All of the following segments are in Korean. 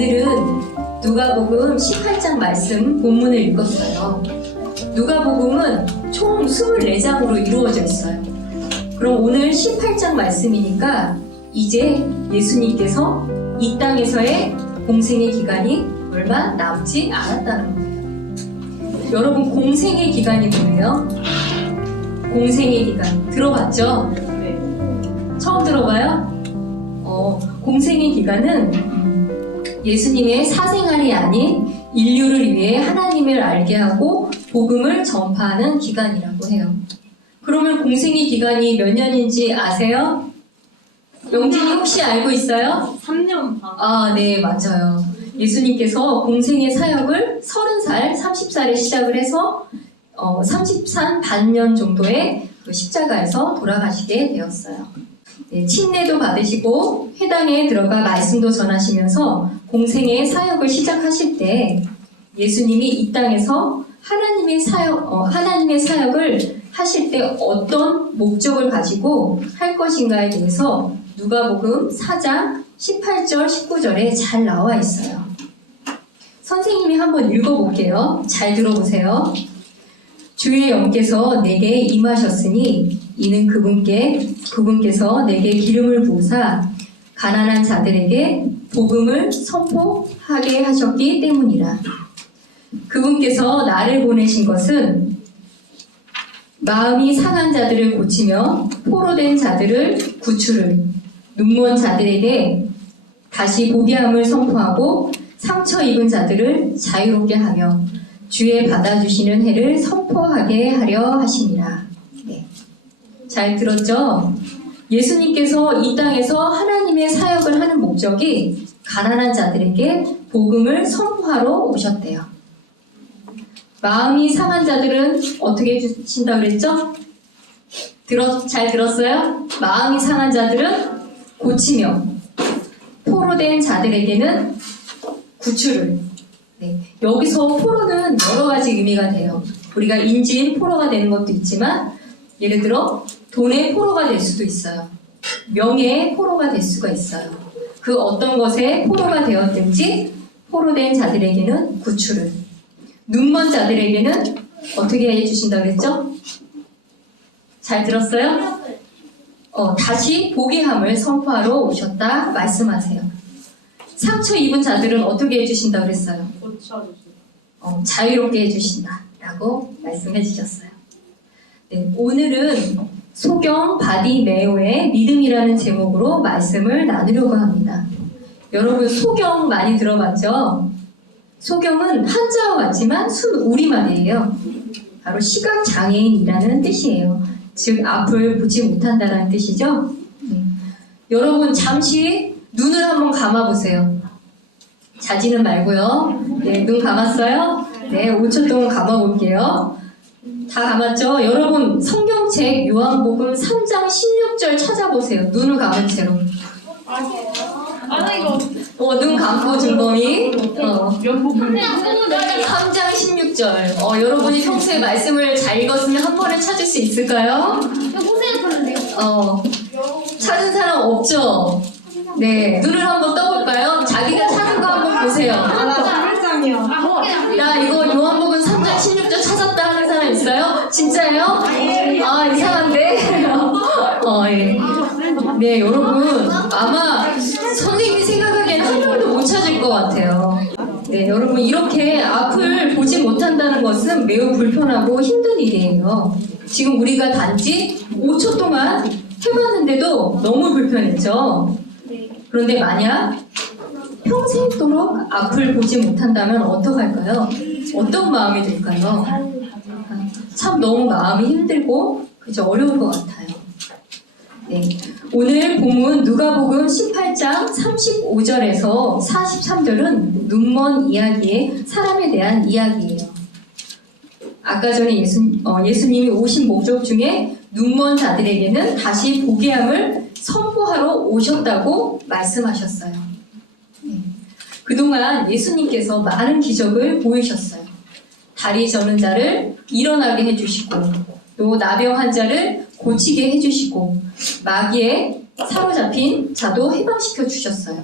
오늘은 누가복음 18장 말씀 본문을 읽었어요. 누가복음은 총 24장으로 이루어져 있어요. 그럼 오늘 18장 말씀이니까 이제 예수님께서 이 땅에서의 공생의 기간이 얼마 남지 않았다는 거예요. 여러분, 공생의 기간이 뭐예요? 공생의 기간 들어봤죠? 네. 처음 들어봐요? 공생의 기간은 예수님의 사생활이 아닌 인류를 위해 하나님을 알게 하고 복음을 전파하는 기간이라고 해요. 그러면 공생의 기간이 몇 년인지 아세요? 영진이 혹시 알고 있어요? 3년 반. 아, 네, 맞아요. 예수님께서 공생의 사역을 30살, 30살에 시작을 해서 30산 반년 정도의 그 십자가에서 돌아가시게 되었어요. 네, 침례도 받으시고 회당에 들어가 말씀도 전하시면서 공생의 사역을 시작하실 때 예수님이 이 땅에서 하나님의 사역을 하실 때 어떤 목적을 가지고 할 것인가에 대해서 누가복음 4장 18절, 19절에 잘 나와 있어요. 선생님이 한번 읽어볼게요. 잘 들어보세요. 주의 영께서 내게 임하셨으니 이는 그분께서 내게 기름을 부으사 가난한 자들에게 복음을 선포하게 하셨기 때문이라. 그분께서 나를 보내신 것은 마음이 상한 자들을 고치며 포로된 자들을 구출을, 눈먼 자들에게 다시 보게 함을 선포하고 상처 입은 자들을 자유롭게 하며 주의 받아주시는 해를 선포하게 하려 하시니라. 네. 잘 들었죠? 예수님께서 이 땅에서 하나님의 사역을 하는 목적이 가난한 자들에게 복음을 선포하러 오셨대요. 마음이 상한 자들은 어떻게 해주신다고 그랬죠? 잘 들었어요? 마음이 상한 자들은 고치며 포로된 자들에게는 구출을. 네. 여기서 포로는 여러 가지 의미가 돼요. 우리가 인지인 포로가 되는 것도 있지만 예를 들어 돈의 포로가 될 수도 있어요. 명예의 포로가 될 수가 있어요. 그 어떤 것에 포로가 되었든지 포로된 자들에게는 구출을, 눈먼 자들에게는 어떻게 해주신다고 그랬죠? 잘 들었어요? 다시 보게 함을 선포하러 오셨다 말씀하세요. 상처 입은 자들은 어떻게 해주신다고 그랬어요? 고쳐주시고. 자유롭게 해주신다 라고 말씀해 주셨어요. 네, 오늘은 소경 바디메오의 믿음이라는 제목으로 말씀을 나누려고 합니다. 여러분, 소경 많이 들어봤죠? 소경은 한자와 같지만 순우리말이에요. 바로 시각장애인이라는 뜻이에요. 즉 앞을 보지 못한다는 뜻이죠. 네. 여러분, 잠시 눈을 한번 감아보세요. 자지는 말고요. 네, 눈 감았어요? 네, 5초 동안 감아볼게요. 다 감았죠? 여러분, 성경책 요한복음 3장 16절 찾아보세요. 눈을 감은 채로. 눈 감고 준범이. 3장 16절. 여러분이 평소에 말씀을 잘 읽었으면 한 번에 찾을 수 있을까요? 찾은 사람 없죠? 네, 눈을 한번 떠볼까요? 자기가 찾은 거 한번 보세요. 나 이거 요한복음 3장 16절 찾았다 하는 사람 있어요? 진짜예요? 아, 이상한데? 예. 네, 여러분, 아마 선생님이 생각하기엔 한 번도 못 찾을 것 같아요. 네, 여러분, 이렇게 앞을 보지 못한다는 것은 매우 불편하고 힘든 일이에요. 지금 우리가 단지 5초 동안 해봤는데도 너무 불편했죠? 그런데 만약 평생도록 앞을 보지 못한다면 어떡할까요? 어떤 마음이 들까요? 참 너무 마음이 힘들고 그저 어려울 것 같아요. 네. 오늘 본문 누가복음 18장 35절에서 43절은 눈먼 이야기의 사람에 대한 이야기예요. 아까 전에 예수님이 오신 목적 중에 눈먼 자들에게는 다시 보게 함을 선포하러 오셨다고 말씀하셨어요. 네. 그동안 예수님께서 많은 기적을 보이셨어요. 다리 저는 자를 일어나게 해주시고, 또 나병 환자를 고치게 해주시고, 마귀에 사로잡힌 자도 해방시켜 주셨어요.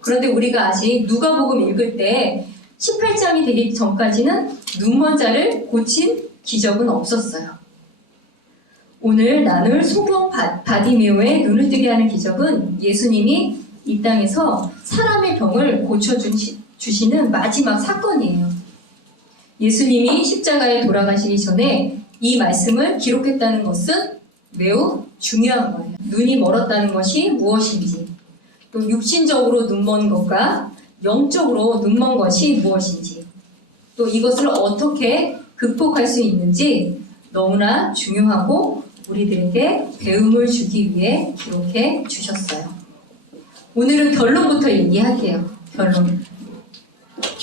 그런데 우리가 아직 누가복음 읽을 때 18장이 되기 전까지는 눈먼 자를 고친 기적은 없었어요. 오늘 나눌 소경 바디메오의 눈을 뜨게 하는 기적은 예수님이 이 땅에서 사람의 병을 고쳐주시는 마지막 사건이에요. 예수님이 십자가에 돌아가시기 전에 이 말씀을 기록했다는 것은 매우 중요한 거예요. 눈이 멀었다는 것이 무엇인지, 또 육신적으로 눈먼 것과 영적으로 눈먼 것이 무엇인지, 또 이것을 어떻게 극복할 수 있는지 너무나 중요하고 우리들에게 배움을 주기 위해 기록해 주셨어요. 오늘은 결론부터 얘기할게요. 결론.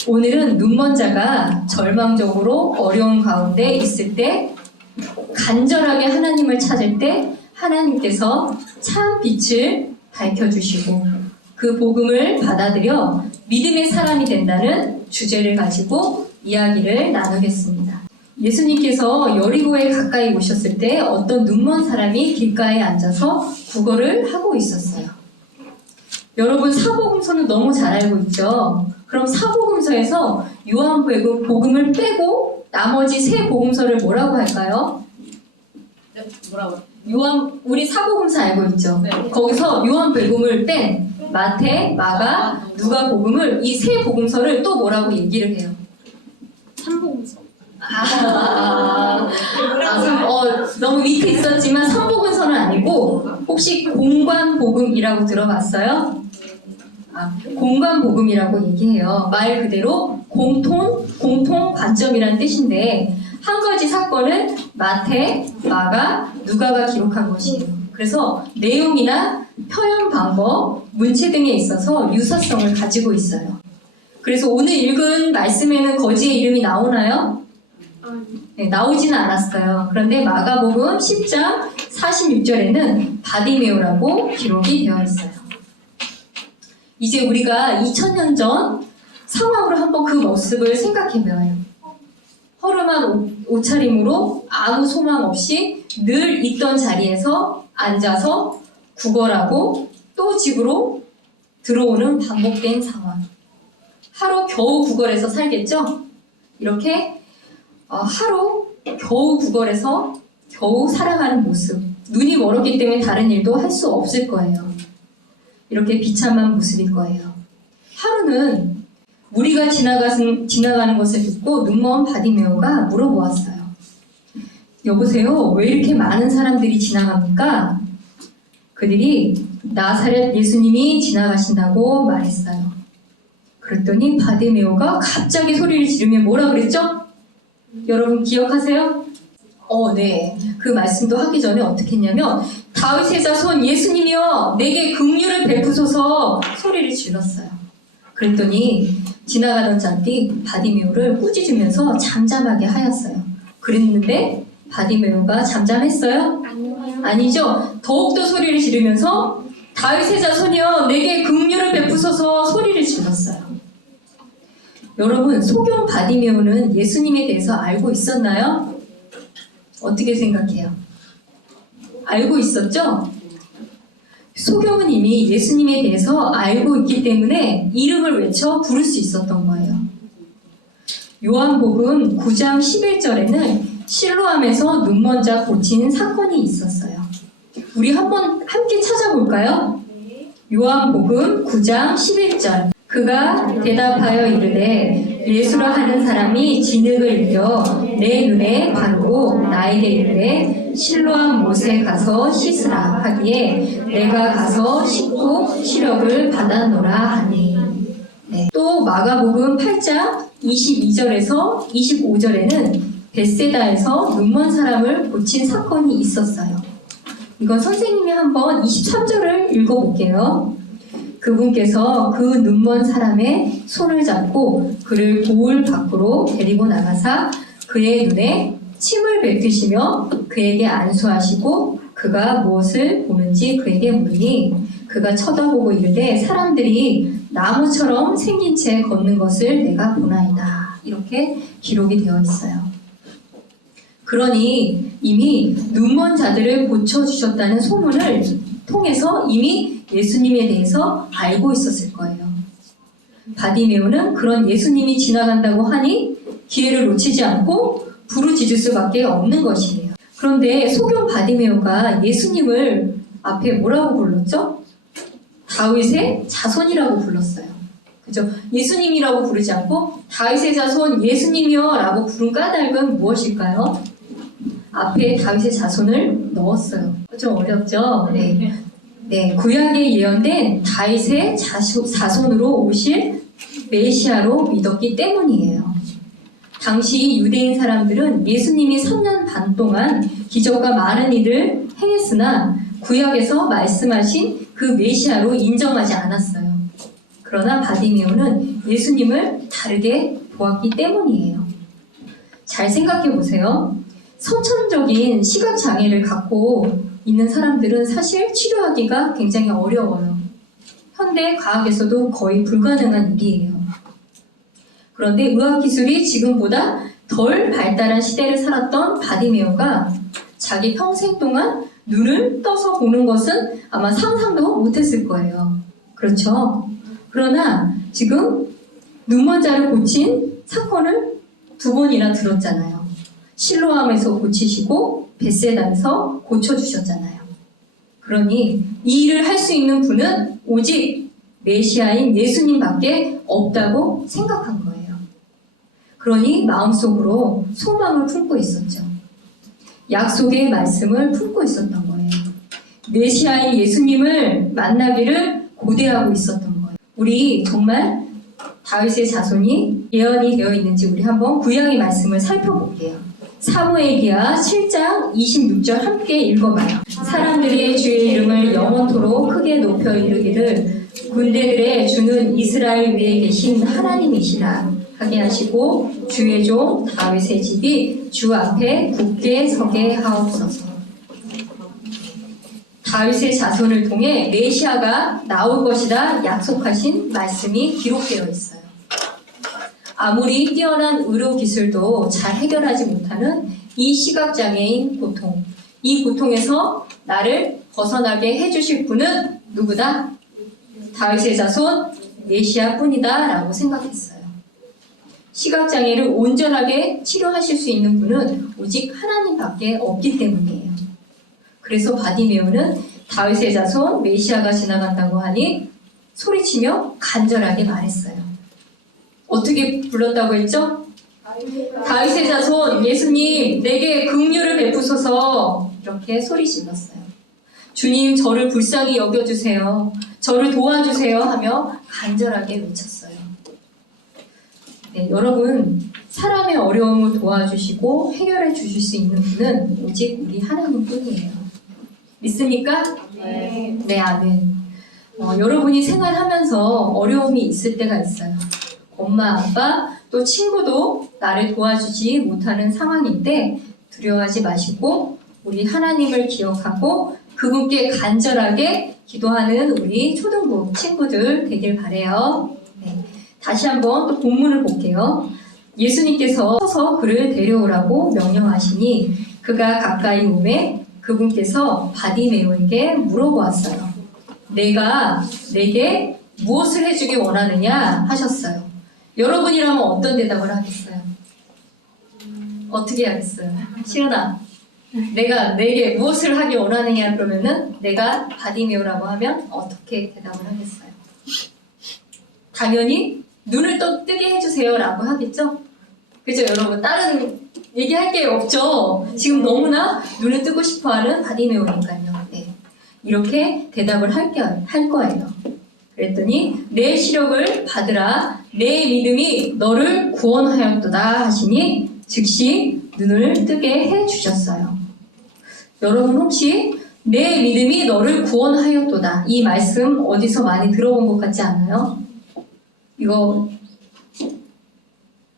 오늘은 눈먼 자가 절망적으로 어려운 가운데 있을 때, 간절하게 하나님을 찾을 때 하나님께서 참 빛을 밝혀주시고 그 복음을 받아들여 믿음의 사람이 된다는 주제를 가지고 이야기를 나누겠습니다. 예수님께서 여리고에 가까이 오셨을 때 어떤 눈먼 사람이 길가에 앉아서 구걸을 하고 있었어요. 여러분, 사복음서는 너무 잘 알고 있죠? 그럼 사복음서에서 요한복음을 빼고 나머지 세 복음서를 뭐라고 할까요? 네, 뭐라고? 우리 사복음서 알고 있죠? 네. 거기서 요한복음을 뺀 마태, 마가, 누가복음을 이 세 복음서를 또 뭐라고 얘기를 해요? 삼복음서. 너무 밑에 있었지만 삼복음서는 아니고 혹시 공관복음이라고 들어봤어요? 공관복음이라고 얘기해요. 말 그대로 공통 관점이란 뜻인데 한 가지 사건을 마태, 마가, 누가가 기록한 것이에요. 그래서 내용이나 표현 방법, 문체 등에 있어서 유사성을 가지고 있어요. 그래서 오늘 읽은 말씀에는 거지의 이름이 나오나요? 네, 나오지는 않았어요. 그런데 마가복음 10장 46절에는 바디메오라고 기록이 되어 있어요. 이제 우리가 2000년 전 상황으로 한번 그 모습을 생각해봐요. 허름한 옷차림으로 아무 소망 없이 늘 있던 자리에서 앉아서 구걸하고 또 집으로 들어오는 반복된 상황. 하루 겨우 구걸해서 살겠죠? 이렇게 하루 겨우 구걸해서 겨우 살아가는 모습. 눈이 멀었기 때문에 다른 일도 할 수 없을 거예요. 이렇게 비참한 모습일 거예요. 하루는 무리가 지나가는 것을 듣고 눈먼 바디메오가 물어보았어요. 여보세요, 왜 이렇게 많은 사람들이 지나갑니까? 그들이 나사렛 예수님이 지나가신다고 말했어요. 그랬더니 바디메오가 갑자기 소리를 지르며 뭐라 그랬죠? 여러분 기억하세요? 네. 그 말씀도 하기 전에 어떻게 했냐면 다윗의 자손 예수님이여 내게 긍휼을 베푸소서 소리를 질렀어요. 그랬더니 지나가던 자들이 바디메오를 꾸짖으면서 잠잠하게 하였어요. 그랬는데 바디메오가 잠잠했어요? 아니죠. 더욱더 소리를 지르면서 다윗의 자손이여 내게 긍휼을 베푸소서 소리를 질렀어요. 여러분, 소경 바디메오는 예수님에 대해서 알고 있었나요? 어떻게 생각해요? 알고 있었죠? 소경은 이미 예수님에 대해서 알고 있기 때문에 이름을 외쳐 부를 수 있었던 거예요. 요한복음 9장 11절에는 실로암에서 눈먼 자 고치는 사건이 있었어요. 우리 한번 함께 찾아볼까요? 요한복음 9장 11절. 그가 대답하여 이르되 예수라 하는 사람이 진흙을 이겨 내 눈에 바르고 나에게 이르되 실로암 못에 가서 씻으라 하기에 내가 가서 씻고 시력을 받았노라 하니. 네. 또 마가복음 8장 22절에서 25절에는 벳세다에서 눈먼 사람을 고친 사건이 있었어요. 이건 선생님이 한번 23절을 읽어볼게요. 그분께서 그 눈먼 사람의 손을 잡고 그를 고을 밖으로 데리고 나가사 그의 눈에 침을 뱉으시며 그에게 안수하시고 그가 무엇을 보는지 그에게 물으니 그가 쳐다보고 이르되 사람들이 나무처럼 생긴 채 걷는 것을 내가 보나이다. 이렇게 기록이 되어 있어요. 그러니 이미 눈먼 자들을 고쳐주셨다는 소문을 통해서 이미 예수님에 대해서 알고 있었을 거예요. 바디메오는 그런 예수님이 지나간다고 하니 기회를 놓치지 않고 부르짖을 수밖에 없는 것이에요. 그런데 소경 바디메오가 예수님을 앞에 뭐라고 불렀죠? 다윗의 자손이라고 불렀어요. 그죠? 예수님이라고 부르지 않고 다윗의 자손 예수님이여 라고 부른 까닭은 무엇일까요? 앞에 다윗의 자손을 넣었어요. 좀 어렵죠? 네. 네, 구약에 예언된 다윗의 자손으로 오실 메시아로 믿었기 때문이에요. 당시 유대인 사람들은 예수님이 3년 반 동안 기적과 많은 일을 행했으나 구약에서 말씀하신 그 메시아로 인정하지 않았어요. 그러나 바디메오는 예수님을 다르게 보았기 때문이에요. 잘 생각해 보세요. 선천적인 시각장애를 갖고 있는 사람들은 사실 치료하기가 굉장히 어려워요. 현대 과학에서도 거의 불가능한 일이에요. 그런데 의학기술이 지금보다 덜 발달한 시대를 살았던 바디메오가 자기 평생 동안 눈을 떠서 보는 것은 아마 상상도 못했을 거예요. 그렇죠? 그러나 지금 눈먼자를 고친 사건을 2번이나 들었잖아요. 실로암에서 고치시고 벳세다에서 고쳐주셨잖아요. 그러니 이 일을 할 수 있는 분은 오직 메시아인 예수님밖에 없다고 생각한 거예요. 그러니 마음속으로 소망을 품고 있었죠. 약속의 말씀을 품고 있었던 거예요. 메시아인 예수님을 만나기를 고대하고 있었던 거예요. 우리 정말 다윗의 자손이 예언이 되어 있는지 우리 한번 구약의 말씀을 살펴볼게요. 사무엘기하 7장 26절 함께 읽어봐요. 사람들이 주의 이름을 영원토록 크게 높여 이르기를 군대들의 주는 이스라엘 위에 계신 하나님이시라 하게 하시고 주의 종 다윗의 집이 주 앞에 굳게 서게 하옵소서. 다윗의 자손을 통해 메시아가 나올 것이다 약속하신 말씀이 기록되어 있어요. 아무리 뛰어난 의료기술도 잘 해결하지 못하는 이 시각장애인 고통, 이 고통에서 나를 벗어나게 해주실 분은 누구다? 다윗의 자손 메시아뿐이다 라고 생각했어요. 시각장애를 온전하게 치료하실 수 있는 분은 오직 하나님밖에 없기 때문이에요. 그래서 바디메오는 다윗의 자손 메시아가 지나간다고 하니 소리치며 간절하게 말했어요. 어떻게 불렀다고 했죠? 다윗의 자손 예수님 내게 긍휼을 베푸소서 이렇게 소리 질렀어요. 주님 저를 불쌍히 여겨주세요. 저를 도와주세요 하며 간절하게 외쳤어요. 네, 여러분 사람의 어려움을 도와주시고 해결해 주실 수 있는 분은 오직 우리 하나님뿐이에요. 믿습니까? 네. 네, 아멘. 여러분이 생활하면서 어려움이 있을 때가 있어요. 엄마, 아빠, 또 친구도 나를 도와주지 못하는 상황일 때 두려워하지 마시고 우리 하나님을 기억하고 그분께 간절하게 기도하는 우리 초등부 친구들 되길 바라요. 네, 다시 한번 또 본문을 볼게요. 예수님께서 서서 그를 데려오라고 명령하시니 그가 가까이 오매 그분께서 바디메오에게 물어보았어요. 내가 내게 무엇을 해주기 원하느냐 하셨어요. 여러분이라면 어떤 대답을 하겠어요? 어떻게 하겠어요? 시은아, 내가 내게 무엇을 하기 원하느냐 그러면은 내가 바디메오라고 하면 어떻게 대답을 하겠어요? 당연히 눈을 또 뜨게 해주세요 라고 하겠죠? 그죠 여러분? 다른 얘기할 게 없죠? 지금 너무나 눈을 뜨고 싶어하는 바디메오니까요. 네. 이렇게 대답을 할 거예요. 그랬더니 내 시력을 받으라 내 믿음이 너를 구원하였도다 하시니 즉시 눈을 뜨게 해주셨어요. 여러분 혹시 내 믿음이 너를 구원하였도다 이 말씀 어디서 많이 들어본 것 같지 않아요? 이거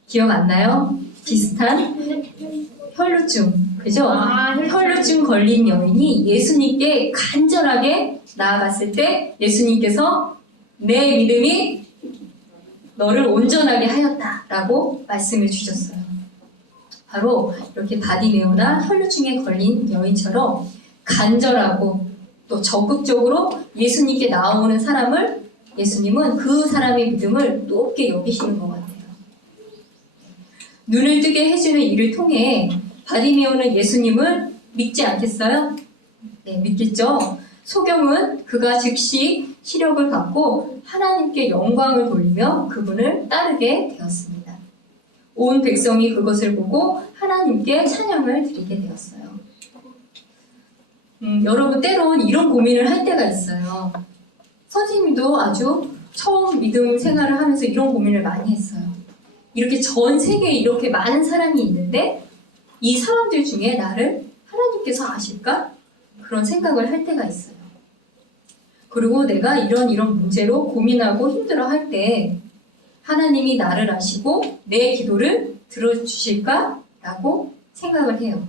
기억 안 나요? 비슷한 혈루증 그죠? 혈루증 걸린 여인이 예수님께 간절하게 나아갔을 때 예수님께서 내 믿음이 너를 온전하게 하였다 라고 말씀해 주셨어요. 바로 이렇게 바디메오나 혈루증에 걸린 여인처럼 간절하고 또 적극적으로 예수님께 나오는 사람을 예수님은 그 사람의 믿음을 높게 여기시는 것 같아요. 눈을 뜨게 해주는 일을 통해 바디메오는 예수님을 믿지 않겠어요? 네, 믿겠죠. 소경은 그가 즉시 시력을 받고 하나님께 영광을 돌리며 그분을 따르게 되었습니다. 온 백성이 그것을 보고 하나님께 찬양을 드리게 되었어요. 여러분 때론 이런 고민을 할 때가 있어요. 선생님도 아주 처음 믿음 생활을 하면서 이런 고민을 많이 했어요. 이렇게 전 세계에 이렇게 많은 사람이 있는데 이 사람들 중에 나를 하나님께서 아실까? 그런 생각을 할 때가 있어요. 그리고 내가 이런 문제로 고민하고 힘들어할 때 하나님이 나를 아시고 내 기도를 들어주실까? 라고 생각을 해요.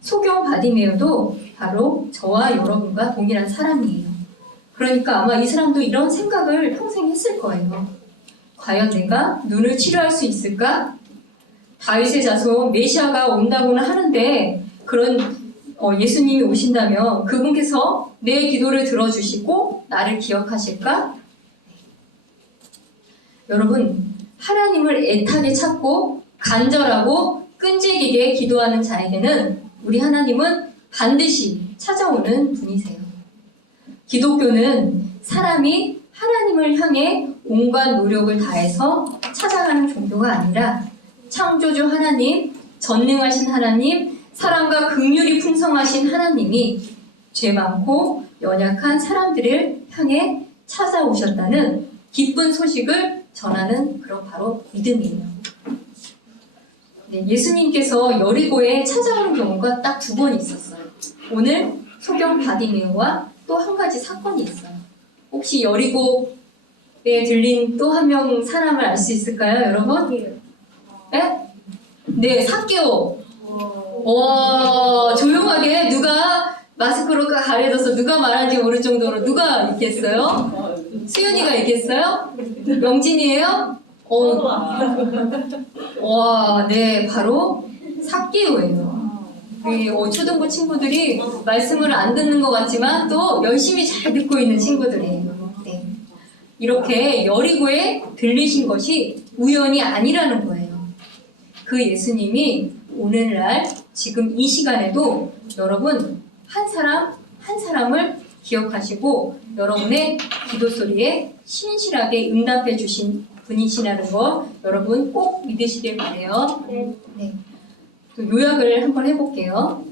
소경 바디메오도 바로 저와 여러분과 동일한 사람이에요. 그러니까 아마 이 사람도 이런 생각을 평생 했을 거예요. 과연 내가 눈을 치료할 수 있을까? 다윗의 자손 메시아가 온다고는 하는데 그런 예수님이 오신다면 그분께서 내 기도를 들어주시고 나를 기억하실까? 여러분, 하나님을 애타게 찾고 간절하고 끈질기게 기도하는 자에게는 우리 하나님은 반드시 찾아오는 분이세요. 기독교는 사람이 하나님을 향해 온갖 노력을 다해서 찾아가는 종교가 아니라 창조주 하나님, 전능하신 하나님, 사랑과 긍휼이 풍성하신 하나님이 죄 많고 연약한 사람들을 향해 찾아오셨다는 기쁜 소식을 전하는 그런 바로 믿음이에요. 네, 예수님께서 여리고에 찾아오는 경우가 딱 2번 있었어요. 오늘 소경 바디메오와 또 한 가지 사건이 있어요. 혹시 여리고에 들린 또 한 명 사람을 알 수 있을까요, 여러분? 네? 네, 삭개오. 조용하게 누가 마스크로 가려져서 누가 말하는지 모를 정도로 누가 있겠어요? 수연이가 있겠어요? 영진이에요? 와, 네, 바로 삭개오예요. 우리 초등부 친구들이 말씀을 안 듣는 것 같지만 또 열심히 잘 듣고 있는 친구들이에요. 네. 이렇게 여리고에 들리신 것이 우연이 아니라는 거예요. 그 예수님이 오늘날 지금 이 시간에도 여러분 한 사람을 기억하시고 여러분의 기도 소리에 신실하게 응답해 주신 분이시라는 거 여러분 꼭 믿으시길 바래요. 네. 또 요약을 한번 해볼게요.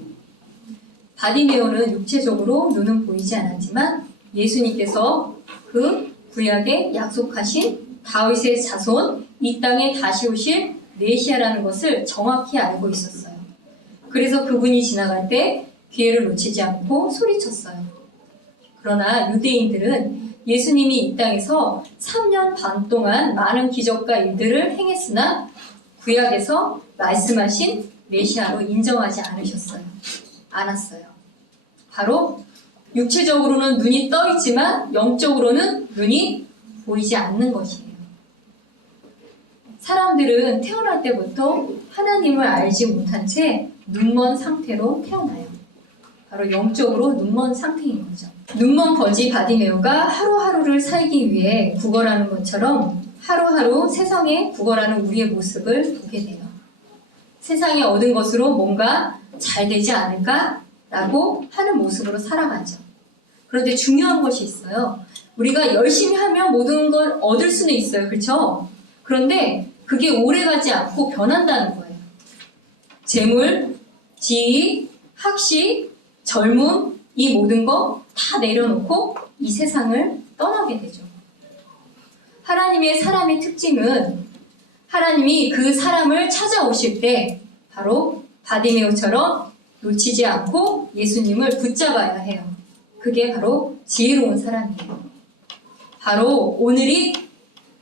바디메오는 육체적으로 눈은 보이지 않았지만 예수님께서 그 구약에 약속하신 다윗의 자손, 이 땅에 다시 오실 메시아라는 것을 정확히 알고 있었어요. 그래서 그분이 지나갈 때 기회를 놓치지 않고 소리쳤어요. 그러나 유대인들은 예수님이 이 땅에서 3년 반 동안 많은 기적과 일들을 행했으나 구약에서 말씀하신 메시아로 인정하지 않았어요. 바로 육체적으로는 눈이 떠 있지만 영적으로는 눈이 보이지 않는 것이에요. 사람들은 태어날 때부터 하나님을 알지 못한 채 눈먼 상태로 태어나요. 바로 영적으로 눈먼 상태인 거죠. 눈먼 거지 바디메오가 하루하루를 살기 위해 구걸하는 것처럼 하루하루 세상에 구걸하는 우리의 모습을 보게 돼요. 세상에 얻은 것으로 뭔가 잘 되지 않을까라고 하는 모습으로 살아가죠. 그런데 중요한 것이 있어요. 우리가 열심히 하면 모든 걸 얻을 수는 있어요. 그렇죠? 그런데 그게 오래가지 않고 변한다는 거예요. 재물, 지위, 학식, 젊음, 이 모든 거 다 내려놓고 이 세상을 떠나게 되죠. 하나님의 사람의 특징은 하나님이 그 사람을 찾아오실 때 바로 바디메오처럼 놓치지 않고 예수님을 붙잡아야 해요. 그게 바로 지혜로운 사람이에요. 바로 오늘이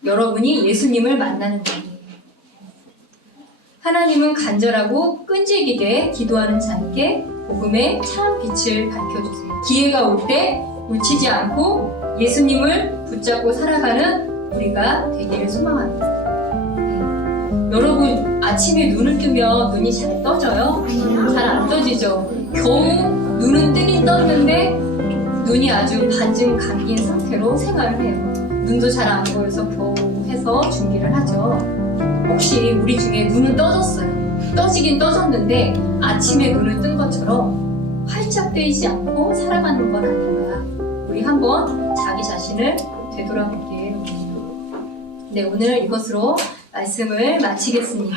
여러분이 예수님을 만나는 날이에요. 하나님은 간절하고 끈질기게 기도하는 자에게 복음의 참 빛을 밝혀주세요. 기회가 올 때 놓치지 않고 예수님을 붙잡고 살아가는 우리가 되기를 소망합니다. 네. 여러분 아침에 눈을 뜨면 눈이 잘 떠져요? 잘 안 떠지죠. 겨우 눈은 뜨긴 떴는데 눈이 아주 반쯤 감긴 상태로 생활을 해요. 눈도 잘 안 보여서 겨우 해서 준비를 하죠. 혹시 우리 중에 눈은 떠졌어요. 떠지긴 떠졌는데 아침에 눈을 뜬 것처럼 활짝 뜨이지 않고 살아가는 건 아닌가. 우리 한번 자기 자신을 되돌아보게 해요. 네, 오늘 이것으로 말씀을 마치겠습니다.